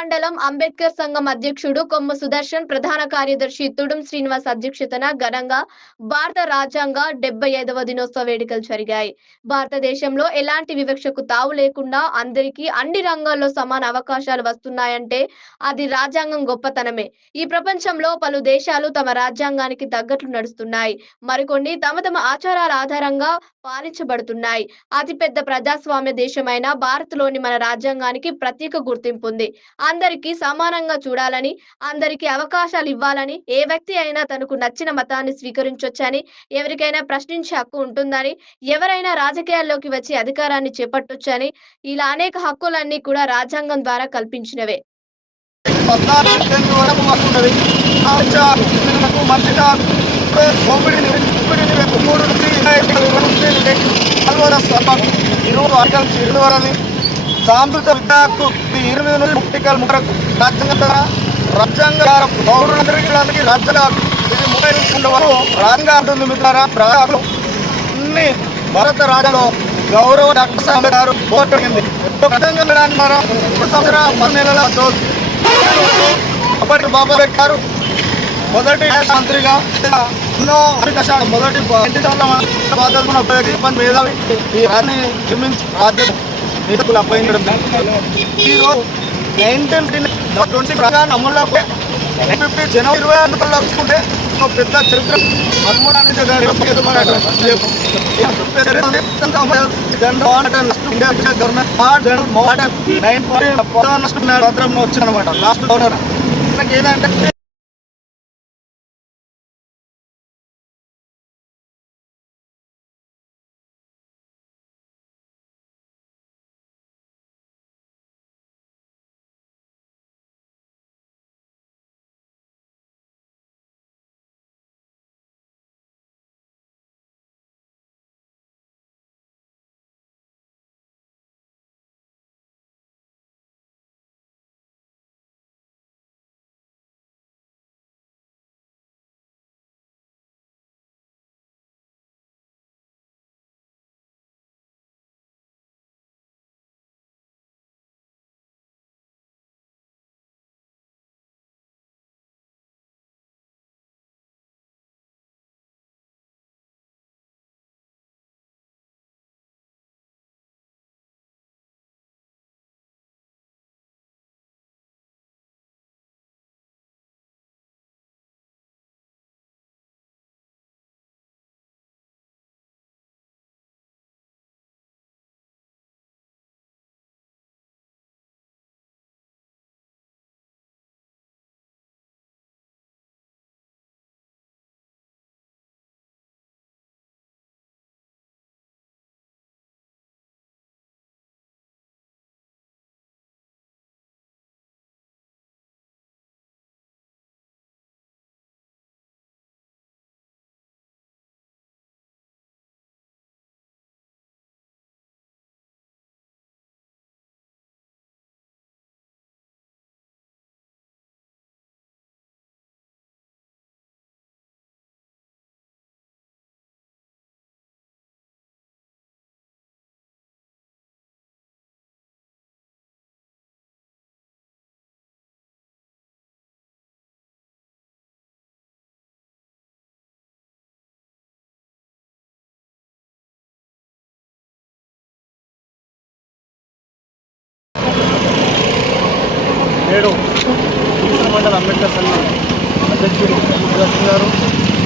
మండలం అంబేద్కర్ సంఘం అధ్యక్షుడు కొమ్మ సుదర్శన్ ప్రధాన కార్యదర్శి తుడుం శ్రీనివాస్ అధ్యక్షతన ఘనంగా భారత రాజ్యాంగ డెబ్బై ఐదవ దినోత్సవ వేడుకలు జరిగాయి. భారతదేశంలో ఎలాంటి వివక్షకు తావు లేకుండా అందరికీ అన్ని రంగాల్లో సమాన అవకాశాలు వస్తున్నాయంటే అది రాజ్యాంగం గొప్పతనమే. ఈ ప్రపంచంలో పలు దేశాలు తమ రాజ్యాంగానికి తగ్గట్లు నడుస్తున్నాయి. మరికొన్ని తమ తమ ఆచారాల ఆధారంగా పాలించబడుతున్నాయి. అతిపెద్ద ప్రజాస్వామ్య దేశమైన భారత్లోని మన రాజ్యాంగానికి ప్రత్యేక గుర్తింపు ఉంది. ఆ అందరికీ సమానంగా చూడాలని అందరికీ అవకాశాలు ఇవ్వాలని ఏ వ్యక్తి అయినా తనకు నచ్చిన మతాన్ని స్వీకరించొచ్చని ఎవరికైనా ప్రశ్నించే హక్కు ఉంటుందని ఎవరైనా రాజకీయాల్లోకి వచ్చి అధికారాన్ని చేపట్టొచ్చని ఇలా అనేక హక్కులన్నీ కూడా రాజ్యాంగం ద్వారా కల్పించినవే పద్నాలుగు పద్దెనిమిది వరకు సాంస్కృతిక విద్యాకు ఇరవై నుండి ముక్తికల్ ముఖరకు రాజ్యాంగ రాజ్యాంగ పౌరులందరికీ రాజ్యాంగ ఇది ముప్పై నుంచి ఉండవరకు రాజ్యాంగ ఉంటుంది ప్రజలు అన్ని భారత రాజ్యంలో గౌరవ డాక్టర్ సాహెబ్ గారు పోటగింది రాజ్యాంగం మనం పది నెలల అప్పటి బాబా గారు మొదటి మంత్రిగా ఎన్నో మొదటి ఉపయోగించి మేధావి ఈ నిర్మించి బాధ్యత నిధులు అప్పగించడం ఈరోజు రోజు నైన్టీన్ ట్వంటీ ప్రకారం అమల్లో ఫిఫ్టీ జనవరి ఇరవై ఆరు వచ్చుకుంటే ఒక పెద్ద చరిత్ర మన్మోహన్ గారి వచ్చిందనమాట లాస్ట్ గవర్నర్ మనకి ఏంటంటే నేడు ఈశ్వర మండల అంబేద్కర్ సంఘం అధ్యక్షుడు సుదర్శన్ గారు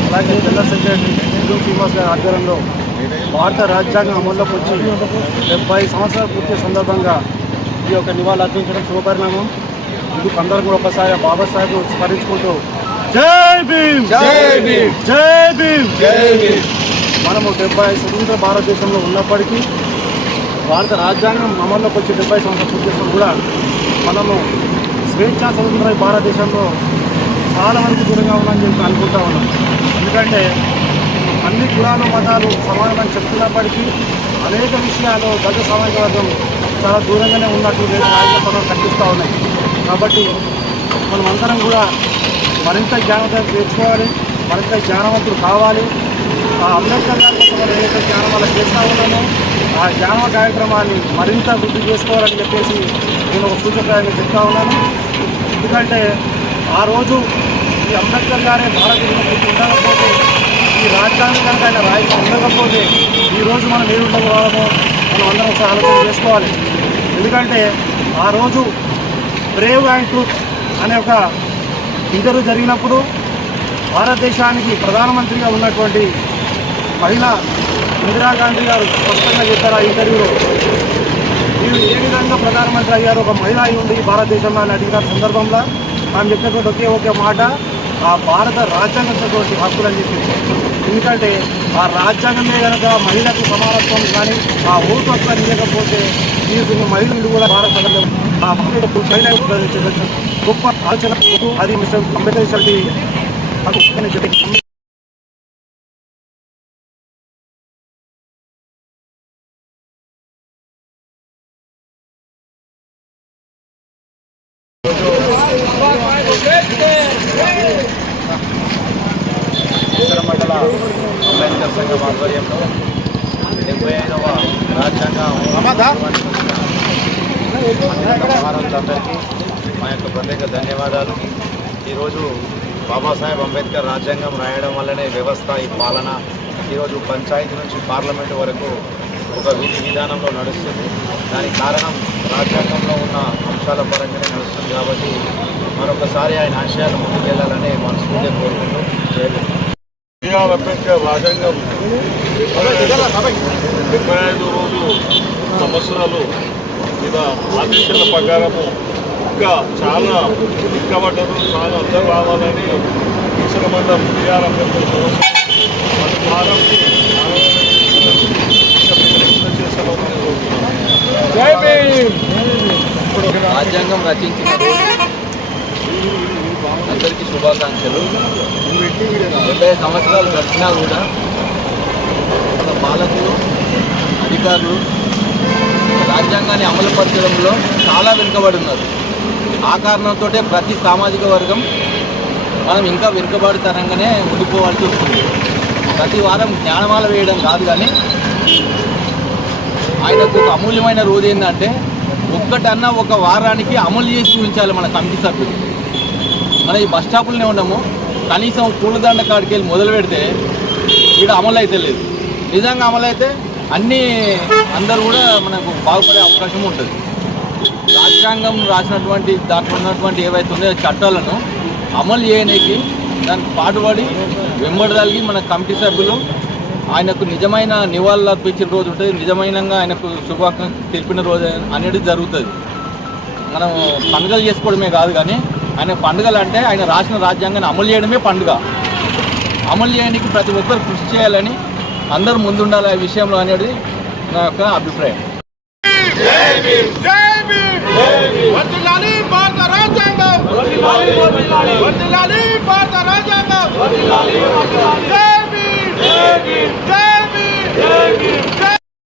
అలాగే జనరల్ సెక్రటరీ హిందూ శ్రీనివాస్ గారి ఆధ్వర్యంలో భారత రాజ్యాంగం అమల్లోకి వచ్చి డెబ్బై సంవత్సరాల పూర్తి సందర్భంగా ఈ యొక్క నివాళులు అర్పించడం శుభపరిణామం. ఇందుకు అందరం కూడా ఒకసారి బాబాసాహెబ్ స్మరించుకుంటూ జై భీమ్! జై భీమ్! జై భీమ్! మనము డెబ్బై స్వతంత్ర భారతదేశంలో ఉన్నప్పటికీ భారత రాజ్యాంగం అమల్లోకి వచ్చి డెబ్బై సంవత్సరాల పూర్తి కూడా మనము స్వేచ్ఛా స్వతంత్ర ఈ భారతదేశంలో చాలా వరకు దూరంగా ఉన్నామని చెప్పి అనుకుంటా ఉన్నాం. ఎందుకంటే అన్ని కులాలు మతాలు సమానమని చెప్తున్నప్పటికీ అనేక విషయాలు గత సమాజవర్గం చాలా దూరంగానే ఉన్నట్టు రాజకీయ కనిపిస్తూ ఉన్నాయి కాబట్టి మనం అందరం కూడా మరింత జ్ఞానత తెచ్చుకోవాలి మరింత జ్ఞానవంతులు కావాలి. ఆ అంబేద్కర్ గారి కోసం మనం ఏదైతే జ్ఞానం వల్ల చేస్తూ ఉన్నామో ఆ జ్ఞాన కార్యక్రమాన్ని మరింత వృద్ధి చేసుకోవాలని చెప్పేసి నేను ఒక సూచకాన్ని చెప్తా ఉన్నాను. ఎందుకంటే ఆ రోజు ఈ అంబేద్కర్ గారే భారతదేశం ఉండకపోతే ఈ రాజ్యాంగం కనుక ఆయన రాయి ఉండకపోతే ఈ రోజు మనం ఏ ఉండగలమో మనం అందరం ఒకసారి ఆలోచన చేసుకోవాలి. ఎందుకంటే ఆ రోజు బ్రేవ్ అండ్ ట్రూత్ అనే ఒక ఇంటర్వ్యూ జరిగినప్పుడు భారతదేశానికి ప్రధానమంత్రిగా ఉన్నటువంటి మహిళ ఇందిరాగాంధీ గారు స్పష్టంగా చెప్పారు ఆ ఇంటర్వ్యూలో. ఏ విధంగా ప్రధానమంత్రి అయ్యారు. ఒక మహిళ ఉండి భారతదేశంలో అని అడిగిన సందర్భంలో ఆమె చెప్పినటువంటి ఒకే ఒకే మాట ఆ భారత రాజ్యాంగంతో హక్కులు అని చెప్పింది ఎందుకంటే ఆ రాజ్యాంగమే కనుక మహిళకు సమానత్వం కానీ ఆ ఓటు హక్కు ఇవ్వకపోతే ఈ మహిళలు కూడా భారత ఆ మహిళలకు మహిళ గొప్ప ఆలోచన అది మిస్టర్ అంబేద్కర్ చెప్పి. మండల అంబేద్కర్ సంఘం ఆధ్వర్యంలో డెబ్బై ఐదవ రాజ్యాంగ మహారాజులందరికీ మా యొక్క ప్రత్యేక ధన్యవాదాలు. ఈరోజు బాబాసాహెబ్ అంబేద్కర్ రాజ్యాంగం రాయడం వల్లనే వ్యవస్థ ఈ పాలన ఈరోజు పంచాయతీ నుంచి పార్లమెంటు వరకు ఒక విధి విధానంలో నడుస్తుంది. దానికి కారణం రాజ్యాంగంలో ఉన్న అంశాల పరంగానే నడుస్తుంది కాబట్టి మరొకసారి ఆయన ఆశయాలు ముందుకెళ్ళాలని మనస్ఫూర్తిగా కోరుకుంటూ జై బిఆర్ అంబేద్కర్ రాజ్యాంగం డెబ్బై ఐదు రోజు సంవత్సరాలు ఇలా ఆదేశాల ప్రకారము ఇంకా చాలా ఇక్కబడ్డరు చాలా అందరూ రావాలని ఈశ్వర మండలం బిఆర్ అంబేద్కర్ సంవత్సరం అది ప్రారంభి జై భీమ్ రాజ్యాంగం రచించిన అందరికీ శుభాకాంక్షలు. డెబ్బై సంవత్సరాలు గడిచినా కూడా మన పాలకులు అధికారులు రాజ్యాంగాన్ని అమలుపరచడంలో చాలా వెనుకబడి ఉన్నారు ఆ కారణంతో ప్రతి సామాజిక వర్గం మనం ఇంకా వెనుకబడితనంగానే ఉండిపోవాల్సి వస్తుంది. ప్రతి వారం జ్ఞానమాల వేయడం కాదు కానీ ఆయనకు ఒక అమూల్యమైన రోజు ఏంటంటే ఒక్కటన్నా ఒక వారానికి అమలు చేసి చూపించాలి మన కమిటీ సభ్యులు. మన ఈ బస్ స్టాపులనే ఉన్నాము కనీసం పూలదండ కాడికి వెళ్ళి మొదలు పెడితే ఇక్కడ అమలు అయితే లేదు. నిజంగా అమలు అయితే అన్నీ అందరూ కూడా మనకు బాగుపడే అవకాశం ఉంటుంది. రాజ్యాంగం రాసినటువంటి దాంట్లో ఉన్నటువంటి ఏవైతే ఉన్నాయో చట్టాలను అమలు చేయడానికి దానికి పాటుపడి వెంబడదలిగి మన కమిటీ సభ్యులు ఆయనకు నిజమైన నివాళులు అర్పించిన రోజు ఉంటుంది. నిజమైనగా ఆయనకు శుభాకాంక్ష తెలిపిన రోజు అనేది జరుగుతుంది. మనం పండుగలు చేసుకోవడమే కాదు కానీ ఆయన పండుగలు అంటే ఆయన రాసిన రాజ్యాంగాన్ని అమలు చేయడమే పండుగ. అమలు చేయడానికి ప్రతి ఒక్కరు కృషి చేయాలని అందరూ ముందుండాలి ఆ విషయంలో అనేది నా యొక్క అభిప్రాయం. భారత రాజ్యాంగం వర్ధిల్లాలి భారత రాజ్యాంగం